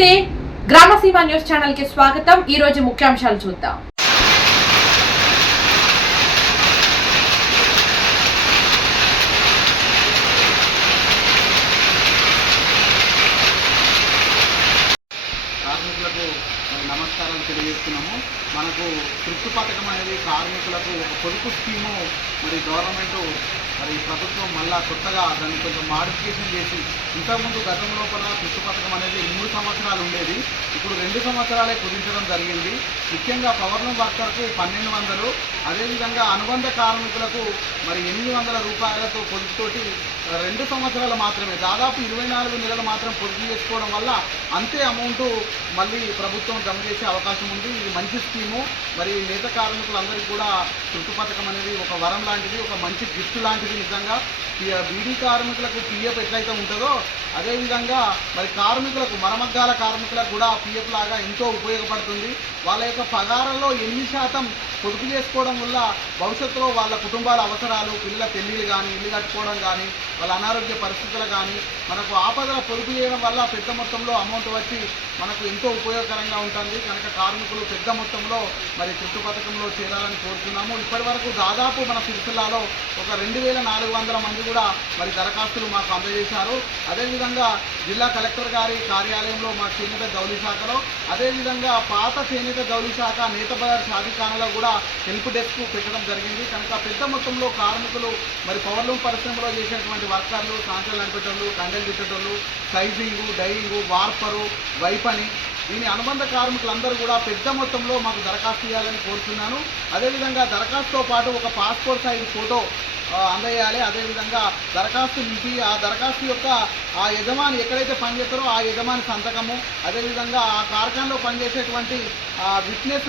నమస్తే గ్రామసీమ news channel కి స్వాగతం। ఈ రోజు ముఖ్యాంశాలు చూద్దాం। కార్మికులకు నమస్కారం తెలియజేస్తున్నాము। మనకు తృప్తి పథకం అనేది కార్మికులకు ఒక పొదుపు స్కీము గవర్నమెంట్ ప్రభుత్వం మళ్ళా కొత్తగా దాన్ని కొంచెం మాడిఫికేషన్ చేసి ఇంతకుముందు గతం లోపల తృప్తి పథకం అనేది 3 సంవత్సరాలు ఉండేది, ఇప్పుడు 2 సంవత్సరాలే కుదించడం జరిగింది। ముఖ్యంగా పవర్లూమ్ వర్కర్కు 1200, అదేవిధంగా అనుబంధ కార్మికులకు 800 రూపాయలతో పొదుపుతోటి 2 సంవత్సరాలు మాత్రమే, దాదాపు 24 నెలలు మాత్రం పొదుపు చేసుకోవడం వల్ల అంతే అమౌంట్ మళ్ళీ ప్రభుత్వం జమ చేసే అవకాశం ఉంది। ఇది మంచి స్కీము। నేత కార్మికులందరికీ కూడా తృప్తి పథకం అనేది ఒక వరం లాంటిది, ఒక మంచి గిఫ్ట్ లాంటిది। నిజంగా బీడీ కార్మికులకు పిఎఫ్ ఎట్లయితే ఉంటుందో అదేవిధంగా కార్మికులకు మరమగ్గాల కార్మికులకు కూడా పిఎఫ్ లాగా ఎంతో ఉపయోగపడుతుంది। వాళ్ళ యొక్క పగారంలో 8% పొదుపు చేసుకోవడం వల్ల భవిష్యత్తులో వాళ్ళ కుటుంబాల అవసరాలు, పిల్లల పెళ్ళిళ్ళు కానీ, ఇల్లు కట్టుకోవడం కానీ, వాళ్ళ అనారోగ్య పరిస్థితులు కానీ మనకు ఆపదల పొదుపు చేయడం వల్ల పెద్ద మొత్తంలో అమౌంట్ వచ్చి మనకు ఎంతో ఉపయోగకరంగా ఉంటుంది కనుక కార్మికులు పెద్ద మొత్తంలో తృప్తి పథకంలో చేరాలని కోరుతున్నాము। ఇప్పటి వరకు దాదాపు మన సిరిసిల్లాలో ఒక 2400 మంది కూడా దరఖాస్తులు మాకు అందజేశారు। అదేవిధంగా జిల్లా కలెక్టర్ గారి కార్యాలయంలో మా చేనేత జౌళి శాఖలో, అదేవిధంగా పాత చేనేత జౌళి శాఖ నేత బజార్ షాదీఖానాలో కూడా హెల్ప్ డెస్క్ పెట్టడం జరిగింది కనుక పెద్ద మొత్తంలో కార్మికులు పవర్లూమ్ పరిశ్రమలో చేసేటువంటి వర్కర్లు, సాంచలు నడిపేటోళ్ళు, కండలు తిట్టేటోళ్ళు, సైజింగు, డైయింగు, వార్పరు, వైపని, దీని అనుబంధ కార్మికులందరూ కూడా పెద్ద మొత్తంలో మాకు దరఖాస్తు చేయాలని కోరుతున్నాను। అదేవిధంగా దరఖాస్తుతో పాటు ఒక పాస్పోర్ట్ సైజ్ ఫోటో అందజేయాలి। అదేవిధంగా దరఖాస్తు నింపి ఆ దరఖాస్తు యొక్క ఆ యజమాని ఎక్కడైతే పనిచేస్తారో ఆ యజమాని సంతకము, అదేవిధంగా ఆ కార్ఖానలో పనిచేసేటువంటి విట్నెస్